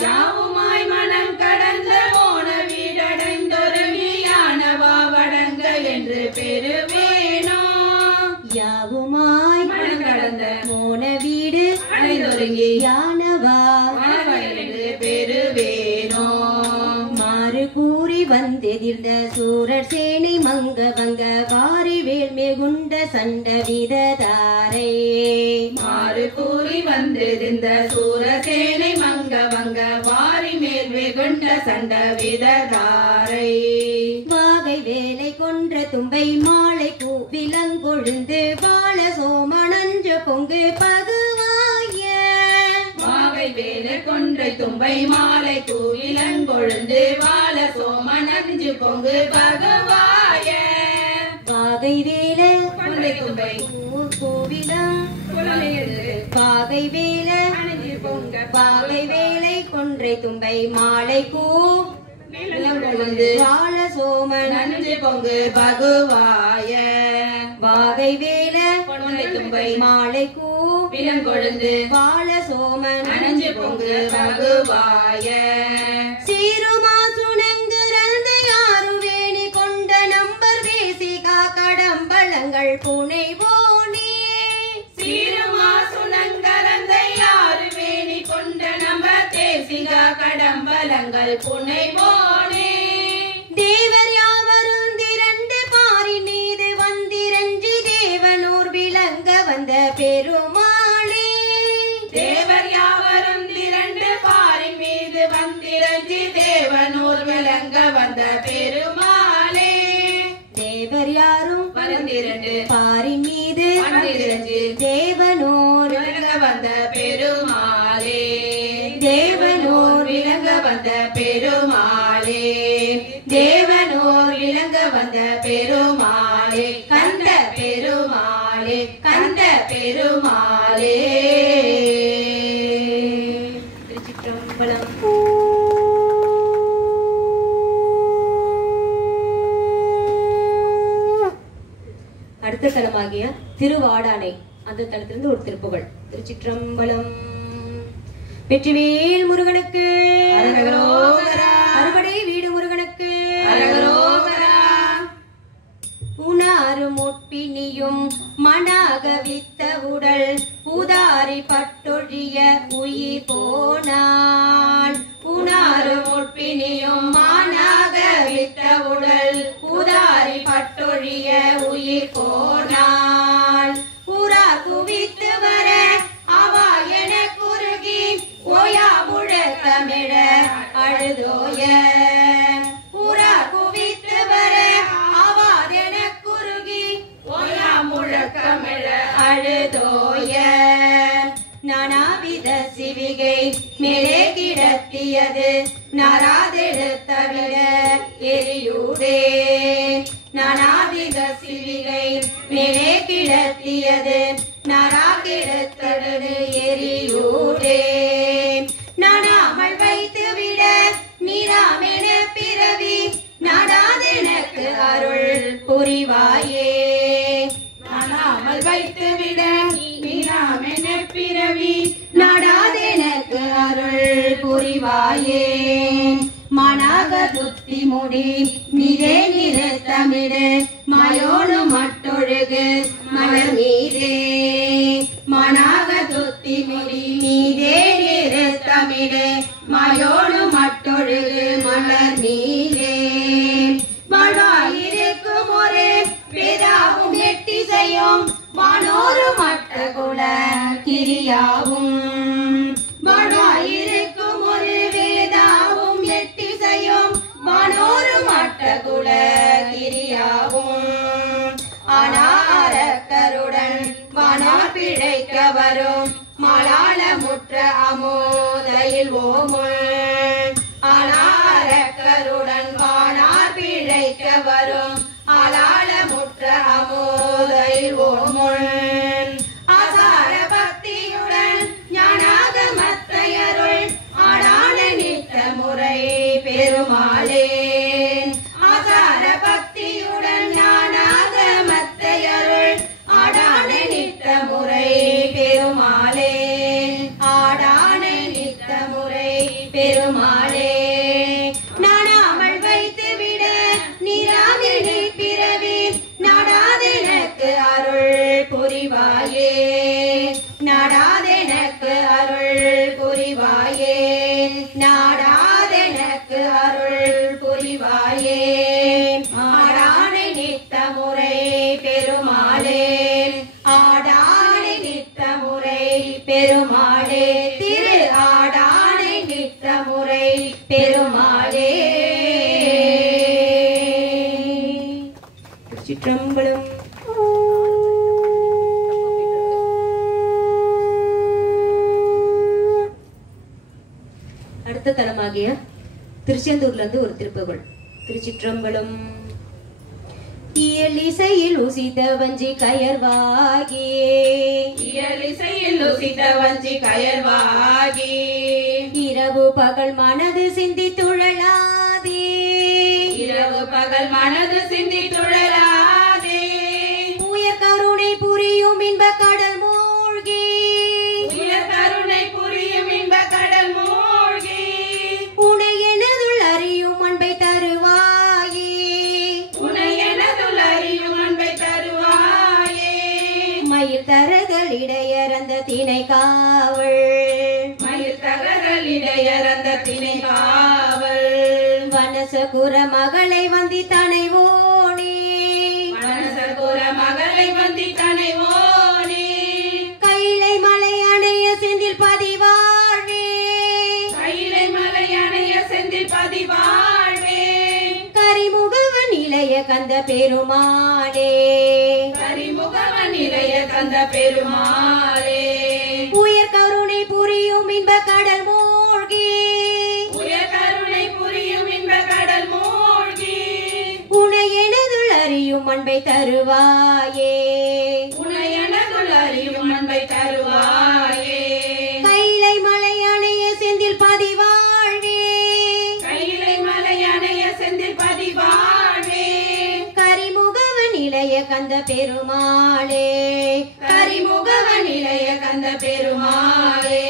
யாவுமாய் மனம் கடந்த மோன வீடடைந்தொருகியானவா வடங்க என்று பெறுவேனோ யாவுமாய் மனம் கடந்த மோன வீடு அடைந்தொருங்கி யானவா என்று பெறுவேனோ மாறு கூறி வந்தெதிர்ந்த சூரர் சேனை மங்க வங்க வாரி வேல் மிகுண்ட சண்ட விததாரே மாறு கூறி வந்திருந்த சூரசேனை மங்க வங்க வாரி மேல் வெகுண்ட சண்ட விததாரை வாகை வேலை கொன்ற தும்பை மாலை விலங்கொழுந்து வாழ சோமனஞ்ச பொங்கு பகுவாய மாவை வேல கொன்றை தும்பை மாலை கூவிலங்கொழுந்து வாழ சோமனஞ்சு பொங்கு பகவாய வாகை வேல கொன்றை தும்பை கோவிலம் வாகை வேல அணிஞ்சு பொங்க வாகை வேலை கொன்றை தும்பை மாலை விலங்கொழுந்து வாழ சோமன் நஞ்சு பொங்கு பகுவாய வாகை வேல கொன்றை தும்பை மாலை விலங்கொழுந்து வாழ சோமன் அணிஞ்சு பொங்கு பகுவாய சீருமா சுணங்குறந்த யாரு வேணி கொண்ட நம்பர் தேசிகா கடம்பளங்கள் புனைவோனே சீருமா சுணங்கரந்த யாரு வேணி கொண்ட நம்ம தேசிகா கடம்பலங்கள் புனைவோனே தேவர் யாவரும் திரண்டு பாரின் மீது வந்திரஞ்சி தேவனூர் விளங்க வந்த பெருமாளே தேவர் யாவரும் திரண்டு பாரின் மீது வந்திரஞ்சி தேவனூர் விளங்க வந்த பெருமாளே தேவர் யாரும் பரந்திரண்டு பாரின் மீது பன்னிரண்டு தேவனோர் விளங்க வந்த பெருமாளே தேவனோர் விளங்க வந்த பெருமாளே தேவனோர் விளங்க வந்த பெருமாளே கந்த பெருமாளே கந்த பெருமாளே. திருச்சிற்றம்பலம். அடுத்த தலமாகிய திருவாடானை அந்த தலத்திலிருந்து ஒரு திருப்புகழ். திருச்சிற்றம்பலம். வெற்றிவேல் முருகனுக்கு அரகரோகரா. அறுபடை வீடு முருகனுக்கு அரகரோகரா. உணாறு முற்பினியும் மனாக வித்த உடல் உதாரி பட்டொழிய உயிர் போனாள். உணாறு முற்பினியும் மானாக வித்த உடல் உதாரி பட்டொழிய உயிர் போனாள். உரா குவித்து வர அவா என குறுகி ஓயா முழக்கமிட அழுதோய. உரா குவித்து வர அவாதென குறுகி ஓயா முழக்கமிட அழுதோய. நானாவித சிவிகை மேலே கிடத்தியது நாராதெடுத்தவிட எரியூடே. நானாவித சிவிகை மேலே கிடத்தியது நாரா கிடத்தது எரியூடே. நானாமல் வைத்து விட நீராமென பிறவி நாடாதெனக்கு அருள் புரிவாயே. நானாமல் வைத்து விட நீராமென பிறவி நாடாதெனக்கு அருள் புரிவாயே. மனாக துத்தி முடி நீரே நிறுத்தமிடு மயோனு மட்டொழுகு மலர் மீதே. மனாக துத்தி முடி நீரே நிறுத்தமிடு மயோனு மட்டொழுகு மலர் மீதே. வாழ்வாயிருக்கும் ஒரு பேராவும் எட்டிசையும் வானோரு மட்ட குல கிரியாவும். வாழ்வாயிருக்கும் ஒரு வேதாவும் எட்டிசையும் வானோரு மட்ட குல கிரியாவும். ஆனாரக்கருடன் வானார் பிழைக்க வரும் மலால முற்ற அமோதையில் ஓமுள். ஆனாரக்கருடன் வானார் பிழைக்க வரும் அலால முற்ற அமோதையில் ஓமுள். ஆசார பக்தியுடன் ஞானாக மத்தையருள் ஆடான நித்த முறை பெருமாளே. ஆசார பக்தியுடன் ஞானாக மத்தையருள் ஆடான நித்த முறை பெருமாளே. ஆடான நித்த முறை பெருமாளே. நானாமல் வைத்து விட நீராமெனி பிறவி நாடாதெனக்கு அருள் புரிவாயே. நாடாதெனக்கு அருள் புரிவாயே. நாடாதெனக்கு அருள் புரிவாயே. ஆடானை நித்த முறை பெருமாளே. ஆடானை நித்த முறை பெருமாளே. திரு ஆடானை நித்த முறை பெருமாளே. சிற்றம்பலம். அடுத்த தலமாகிய திருச்செந்தூர்ல இருந்து ஒரு திருப்புகழ். திருச்சிற்றம்பலம். இயலிசையில் உசித வஞ்சி கயர்வாகியே. இயலிசையில் உசித வஞ்சி கயர்வாகி. இரவு பகல் மனது சிந்தி துழலாதே. இரவு பகல் மனது சிந்தி துழலாதே. உயர் கருணை புரியும் இன்ப கடல் மூழ்கி. உயர் கருணை புரியும் இன்ப கடல் மூழ்கி. உனை எனதுள் அறியும் அன்பை தருவாயே. உனை எனதுள் அறியும் அன்பை தருவாயே. மயில் தரகளிடையறந்த திணை காவல். மயில் தகரலிடையறந்த திணை காவல். வனசகுர மகளை வந்தி தனைவோனே. மனசகுர மகளை வந்தி தனைவோனே. கைலை மலை அணைய செந்தில் பதிவாழ்வே. கைலை மலை அணைய செந்தில் பதிவாழ்வே. இளைய கந்த பெருமாளே கரிமுகவன் இளைய கந்த பெருமாளே உயர் கருணை புரியும் இன்ப கடல் மூழ்கி உயர் கருணை புரியும் இன்ப கடல் மூழ்கி உனை எனதுள் அறியும் அன்பை தருவாயே உனை எனதுள் அறியும் அன்பை தருவாயே கைலை மலை அணைய செந்தில் பதிவாழ்வே கையிலை மலை அணைய செந்தில் பதிவாழ்வே கரிமுகவன் இளைய கந்த பெருமாளே கரிமுகவன் இளைய கந்த பெருமாளே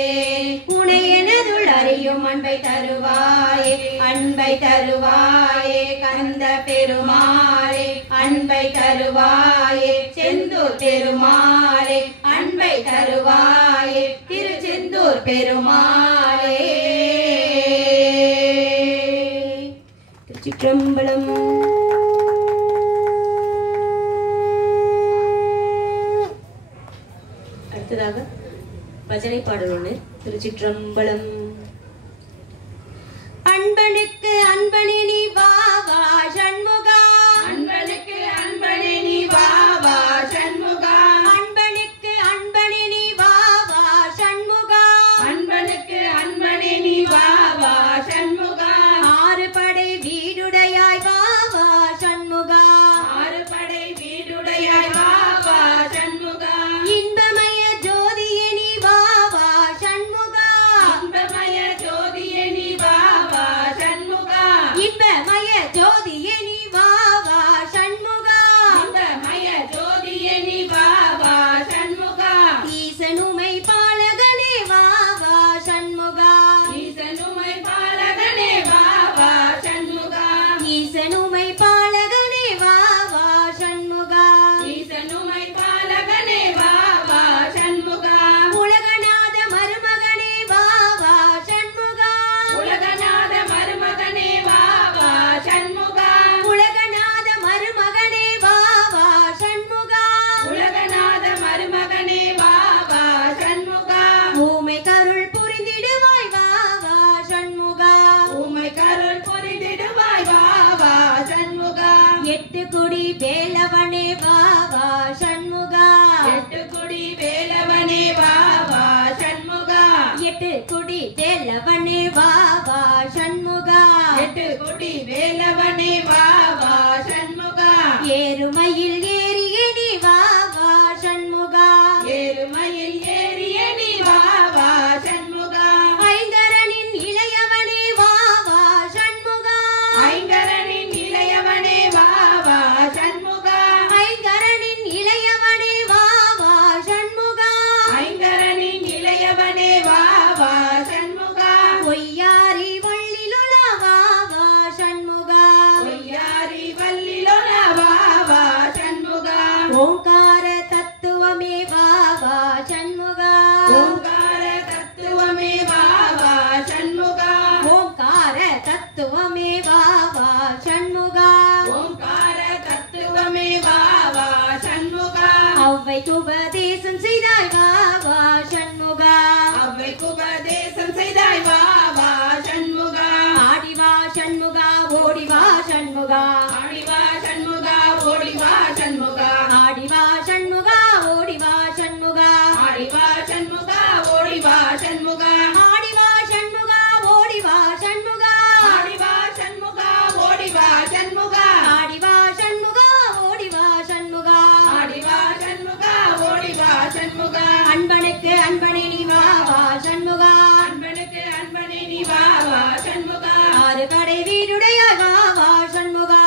உனை எனதுள் அறியும் அன்பை தருவாயே அன்பை தருவாயே கந்த பெருமாளே அன்பை தருவாயே செந்தூர் பெருமாளே அன்பை தருவாயே திருச்செந்தூர் பெருமாளே திருச்சிற்றம்பலம். அடுத்ததாக பஜனை பாடல் ஒண்ணு. திருச்சிற்றம்பலம். அன்பனுக்கு அன்பனே நீ வா வா சண்முகா அன்பனுக்கு அன்பனே நீ வா வா சண்முகா அன்பனுக்கு அன்பனே நீ வா வா சண்முகா அன்பனுக்கு அன்பனே நீ வா வா சண்முகா ஆறு படை வீடுடையாய் வா வா சண்முகா ஆறு படை வீடுடையாய் வா வா சண்முகா இன்பமய ஜோதியே நீ வா வா சண்முகா இன்பமய ஜோதியே நீ வா வா சண்முகா இன்பமய ஜோதியே நீ வா வா சண்முகா இன்பமய ஜோதியே நீ வா வா சண்முகா ஈசனுமை பாலகனே வா வா சண்முகா ஈசனுமை பாலகனே வா வா சண்முகா ஈசனுமை பாலகனே வா வா சண்முகா ஈசனுமை பாலகனே வா வா சண்முகா உலகநாத மருமகனே வா வா சண்முகா உலகநாத மருமகனே வா வா சண்முகா உலகநாத மருமகனே வா வா சண்முகா உலகநாத மருமகனே வா வா சண்முகா ஊமை கருள் புரிந்திடுவாய் வா வா சண்முகா உம்மை கருள் புரிந்திடுவாய் வா வா சண்முகா எட்டு குடி வேலவனே வா வா சண்முகா எட்டு குடி வேலவனே வா வா சண்முகா எட்டு குடி வேலவனே வா வா சண்முகா எட்டு குடி வேலவனே வா வா சண்முகா ஏறுமையில் ஏறிய நீ வா வா சண்முகா ஏறுமையில் ஏறிய நீ வா வா சண்முகா ஐங்கரனின் இளையவனே வா வா சண்முகா ஐங்கரனின் இளையவனே வா வா சண்முகா ஐங்கரனின் இளையவனே வா வா சண்முகா ஐங்கரனின் இளையவனே வா வா சண்முகா பொய்யாரி வள்ளிலுலா வா வா சண்முகா பொய்யாரி வல்லிலோன வா வா சண்முகா ஓங்கார தத்துவமே வா வா சண்முகா ஓங்கார தத்துவமே வா வா சண்முகா ஓங்கார தத்துவமே வா வா சண்முகா ஓங்கார தத்துவமே வா வா சண்முகா அவ்வைக்கு உபதேசம் செய்தாய் வா வா சண்முகா அவ்வைக்கு உபதேசம் செய்தாய் வா வா சண்முகா ஆடி வா சண்முகா ஓடி வா சண்முகா ஆடி வா சண்முகா ஓடி வா சண்முகா ஆடி வா சண்முகா ஓடி வா சண்முகா ஆடி வா சண்முகா ஓடி வா சண்முகா ஆடி வா சண்முகா ஓடி வா சண்முகா ஆடி வா சண்முகா ஓடி வா சண்முகா ஆடி வா சண்முகா ஓடி வா சண்முகா ஆடி வா சண்முகா ஓடி வா சண்முகா அன்பனுக்கு அன்பனே நீ வா வா சண்முகா அன்பனுக்கு அன்பனே நீ வா வா சண்முகா ஆறு கடை வீடுடையாய் வா வா சண்முகா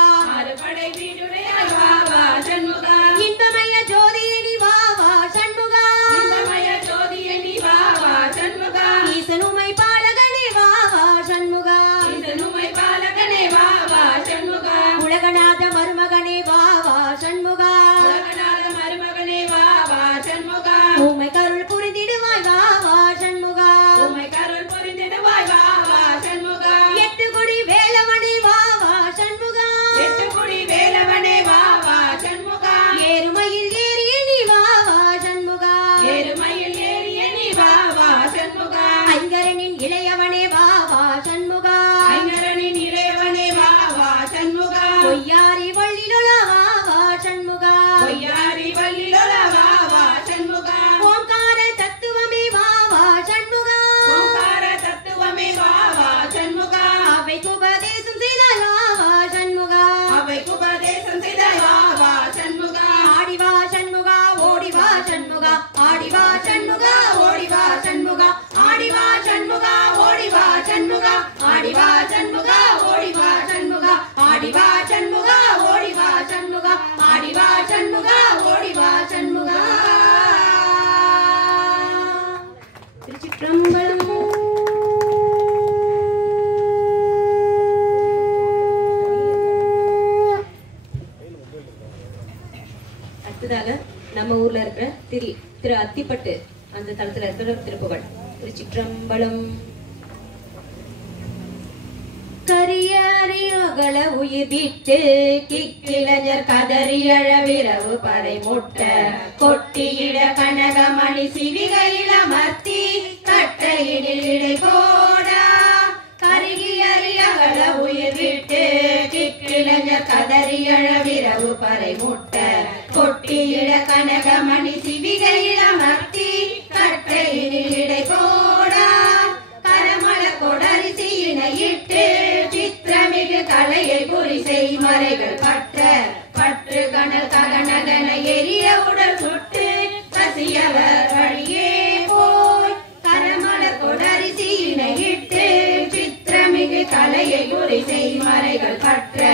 அடுத்ததாக நம்ம ஊர்ல இருக்கிற திரு அத்திப்பட்டு அந்த தளத்துல இருக்கிற திருப்புகழ். திருச்சிற்றம்பலம். கரியறியகள உயிர் விட்டு கிக்கிளைஞர் கதறி அழவிரவு பறை முட்ட கொட்டியிட கனகமணி சிவிகையில் அமர்த்தி கட்டையினில் இடை போடா கரியறியகள உயிர் விட்டு கிக்கிளைஞர் கதறி அழவிரவு பறை முட்ட கொட்டியிட கனகமணி சிவிகையில் அமர்த்தி கட்டையினில் இடை போடா கரமள கொடரிசியினை இட்டு சித்திரமிகு கலையை குறி செய் மறைகள் பற்று கணல் ககனகன எரிய உடல் சுட்டு கசியவர் வழியே போய் கரமள கொடரிசியினை இட்டு சித்திரமிகு கலையை குறி செய் மறைகள் பற்று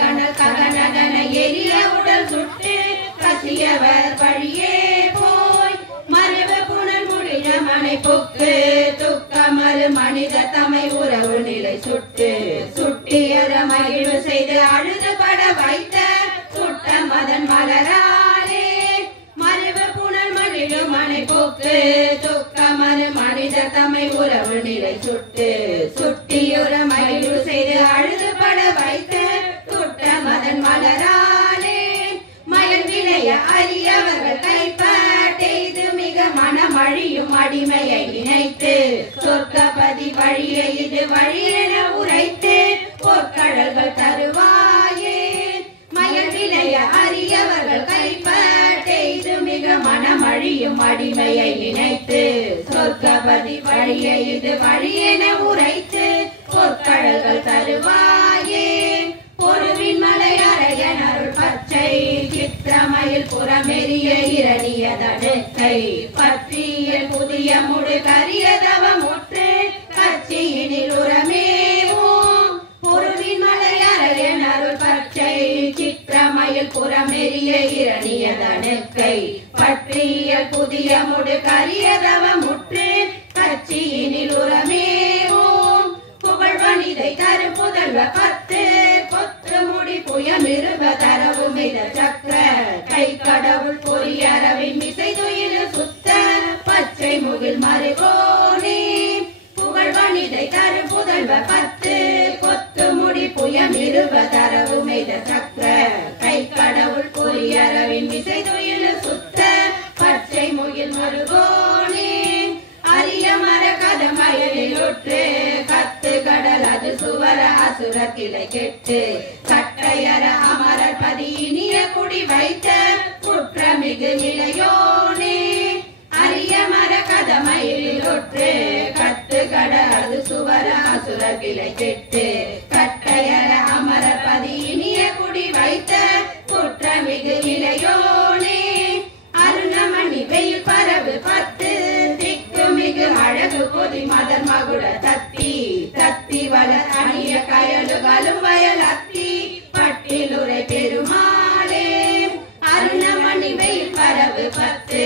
கணல் ககனகன எரிய உடல் சுட்டு கசியவர் வழியே போய் மறைவு புனல் முடிழ மனை பொக்கு துக்கமறு மனித தமை உறவு நிலை சுட்டியற மகிழ்வு செய்து அழுது பட வைத்த சுட்ட மதன் மலராலே மறைவு புனல் மகிழு மனை பொக்கு துக்கமறு மனித தமை உறவு நிலை சுட்டியுற மகிழ்வு செய்து அழுது பட வைத்த சுட்ட மதன் மலராலே மயல் விளைய அறியவர்கள் கைப்பட்டெய்து மிக மனமழியும் அடிமையை நினைத்து சொர்க்கபதி வழியை இது வழியென உரைத்து பொற்கடல்கள் தருவாயே மயல் விளைய அறியவர்கள் கைப்பட்டெய்து மிக மனமழியும் அடிமையை நினைத்து சொர்க்கபதி வழியை இது வழியென உரைத்து பொற்கடல்கள் தருவாயே பொருவின் மலை அரையன் அருள் பச்சை சித்திரமயில் புறமெரிய இரணியதடுக்கை பற்றிய புதிய முடு கரியதவ முற்று கட்சியினில் உரமேவும் பொருவின் மலை அரையன் அருள் பச்சை சித்திரமயில் புறமெரிய இரணியதடுக்கை பற்றிய புதிய முடு கரியதவ முற்று கட்சியினில் உரமேவும் புகழ் வனிதை தரு புதல்வ பத்து கொத்து முடி புயம் இருப தரவு மித சக்கர கை கடவுள் பொறியரவின் மிசை துயில சுத்த பச்சை முகில் மறுகோனே புகழ் வனிதை தரு புதல்வ பத்து கொத்து முடி புயம் இருப தரவு மித சக்கர கை கடவுள் பொறியரவின் மிசை துயில சுத்த பச்சை முகில் மறுகோனே அரிய மர கதமயலில் ஒற்று கத்து கடல் அது சுவர அசுர கிளை கெட்டு கட்டையர அமரர் பதியினிய குடி வைத்த குற்றமிகு நிலையோனே அரிய மர கதமயலில் ஒற்று கத்து கடல் அது சுவர அசுர கிளை கெட்டு கட்டையர அமரர் பதியினிய குடி வைத்த குற்றமிகு நிலையோனே அருணமணி வெயில் பரவு பத்து மிகு அழகு பொதி மதர் மகுட தத்தி வளர் அணிய கயலுகளும் வயல் அத்தி பட்டிலுரை பெருமாளே அருணமணி வெயில் பரவு பத்து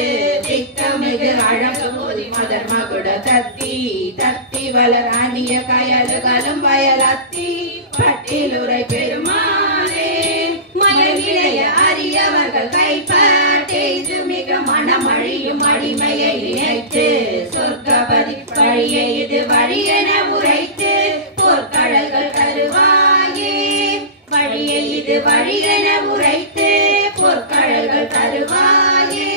மிகு அழகு பொதி மதர் மகுட தத்தி வளர் அணிய கயலுகளும் வயல் அத்தி பட்டிலுரை பெருமாளே மயல் விளைய அறியவர்கள் கைப்பட்டெய்து மிக மனமழியும் அடிமையை நினைத்து சொர்க்கபதி வழியை இது வழியென உரைத்து பொற்கடல்கள் தருவாயே வழியை இது வழியென உரைத்து பொற்கடல்கள் தருவாயே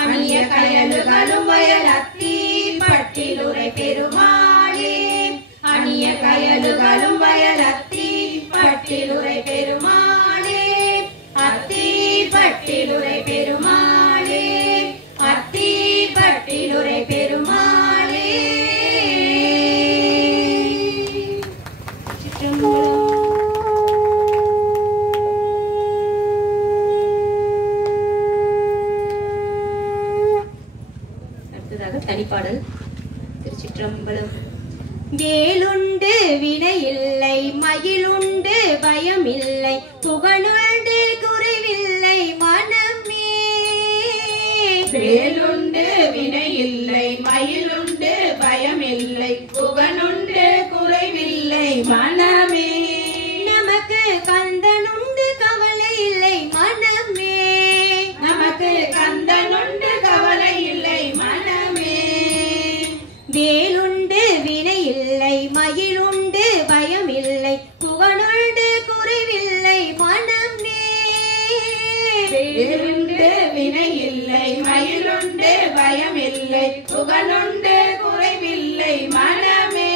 அணிய கயலுகளும் வயல் அத்தி பட்டிலுரை பெருமாளே அணிய கயலுகளும் வயல் அத்தி பட்டிலுரை பெருமாளே அத்தி பட்டிலுரை பெருமாளே அத்தி பட்டிலுரை பெருமாளே. அடுத்ததாக தனிப்பாடல். திருச்சிற்றம்பலம். வேலுண்டு வினையில்லை மயிலுண்டு பயமில்லை புகழுண்டு குறைவில்லை மனமே வேலுண்டு வினையில்லை மயிலுண்டு பயமில்லை புகனுண்டு குறைவில்லை மனமே நமக்கு கந்தனுண்டு கவலை இல்லை மனமே வேலுண்டு வினை இல்லை மயிலுண்டு பயம் இல்லை புகழுண்டு குறைவில்லை மனமே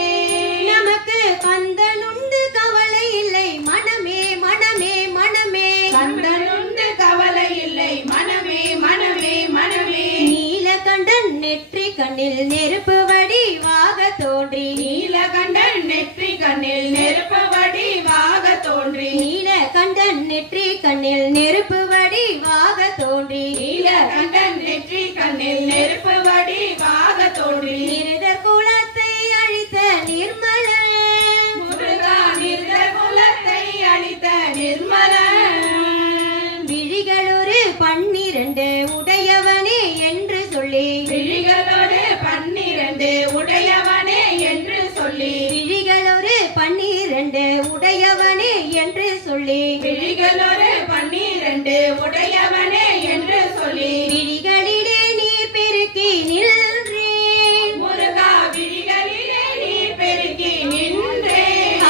நமக்கு கந்தனுண்டு கவலை இல்லை மனமே மனமே மனமே கந்தனுண்டு கவலை இல்லை மனமே மனமே மனமே நீலகண்டன் நெற்றி கண்ணில் நெருப்பு வடிவாக தோன்றி நீலகண்டன் நெற்றி கண்ணில் நெருப்பு வடிவாக தோன்றி நீலகண்டன் நெற்றி கண்ணில் நெருப்பு வடிவாக தோன்றி நீலகண்டன் நெற்றி கண்ணில் நெருப்பு வடிவாக தோன்றி நிருதர் குலத்தை அழித்த நிர்மலன் முருகா நிருதர் குலத்தை அழித்த நிர்மலன் விழிகளொரு 12 உடையவனே என்று சொல்லி விழிகளோடு 12 உடையவனே என்று சொல்லி விழிகளொரு 12 உடையவனே என்று சொல்லி விழிகளோடு 12 உடையவனே என்று சொல்லி விழிகளிலே நீர் பெருக்கி நின்றேன் முருகா விழிகளிலே நீர் பெருக்கி நின்றேன்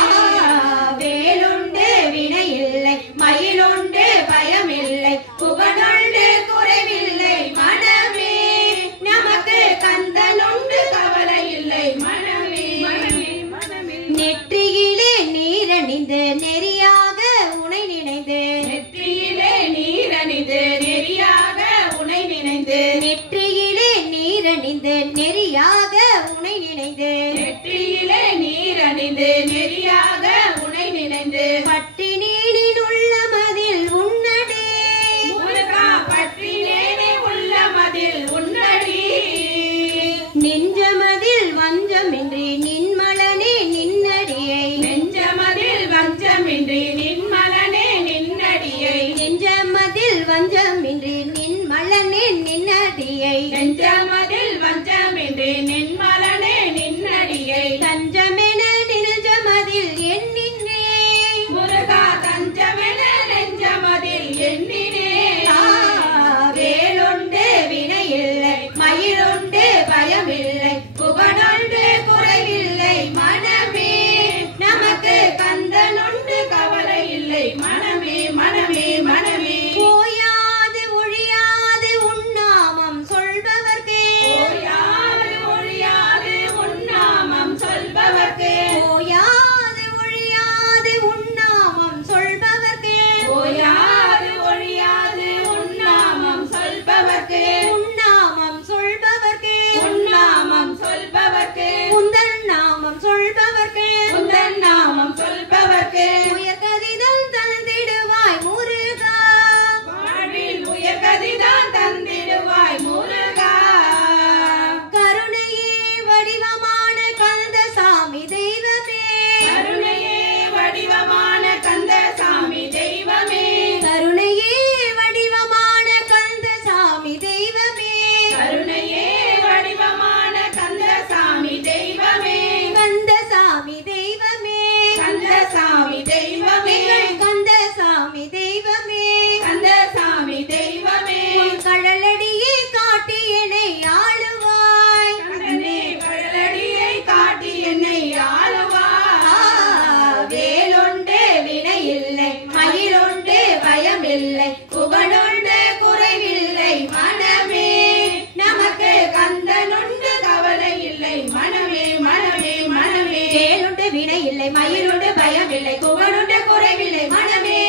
வேலுண்டு வினை இல்லை மயிலுண்டு பயமில்லை புகழுண்டு குறைவில்லை மனமே நமக்கு கந்தனுண்டு கவலை இல்லை மனமே மனமே மனமே நெற்றியிலே நீரணிந்து நெறியாக உனை நினைந்து நெற்றியிலே நீரணிந்து நெறியாக உனை நினைந்து நெற்றியிலே நீரணிந்து நெறியாக உனை நினைந்து நெற்றியிலே நீரணிந்து நெறியாக உனை நினைந்து பட்டினீனின் உள்ள மதில் உன்னடே முருகா பற்றினேனே உள்ள மதில் உன்னடி நெஞ்சமதில் வஞ்சமின்றி நின்மலனே நின்னடியை நெஞ்சமதில் வஞ்சமின்றி நின்மலனே நின்னடியை நெஞ்சமதில் வஞ்சமின்றி நின்மலனே நின்னடியை நெஞ்சமதில் வஞ்சமின்றி நின்மலனே நின்னடியை தஞ்சமென நில்ஜமதில் எண்ணினே முருகா தஞ்சமென நெஞ்சமதில் எண்ணினே வேலுண்டு வினை இல்லை மயிலுண்டு பயமில்லை புகழுண்டு குறைவில்லை மனமே நமக்கு கந்தனுண்டு கவலை இல்லை மனமே மனமே மனமே ஓயாது ஒழியாது உன்னாமம் சொல்பவர்க்கே ஓயாது ஒழியாது உன்னாமம் சொல்பவர்க்கே ஓயாது ஒழியாது உன்னாமம் சொல்பவர்க்கே ஓயாது ஒழியாது உன்னாமம் சொல்பவர்க்கே உன்னாமம் சொல்பவர்க்கே உன்னாமம் சொல்பவர்க்கே உந்தன் நாமம் சொல்பவர்க்கே உந்தன் நாமம் சொல்பவர்க்கே உயர்கதிதல் தந்திடுவாய் முருகா வாழ்வில் உயர்கதிதான் தந்திடுவாய் முருகா கருணையே வடிவமான கந்தசாமி தெய்வமே கருணையே வடிவமான கந்தசாமி தெய்வமே கருணையே வடிவமான கந்தசாமி தெய்வமே கருணையே வடிவமான கந்தசாமி தெய்வமே கந்தசாமி தெய்வமே கந்தசாமி தெய்வமே கந்தசாமி தெய்வமே கந்தசாமி தெய்வமே உன் கடலடியை காட்டி என்னை ஆளுவாய் கண்ணனே கடலடியை காட்டி என்னை ஆளுவாய் வேலுண்டு வினை இல்லை மயிலுண்டு பயமில்லை புகழுண்டு குறைவில்லை மனமே நமக்கு கந்தனுண்டு கவலை இல்லை மனமே மனமே மனமே வேலுண்டு வினை இல்லை மயிலுண்டு பயமில்லை புகழுண்டு குறைவில்லை மனமே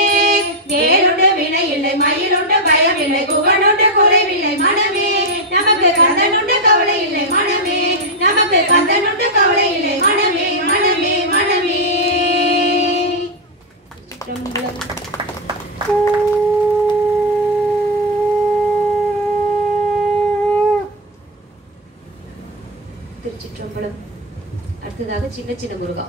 வேலுண்டு வினை இல்லை மயிலுண்டு பயமில்லை புகழுண்டு குறைவில்லை மனமே நமக்கு கந்தனுண்டு கவலை இல்லை மனமே நமக்கு கந்தனுண்டு கவலை இல்லை மனமே மனமே மனமே திருச்சிற்றம்பலம். அடுத்ததாக சின்ன சின்ன முருகா.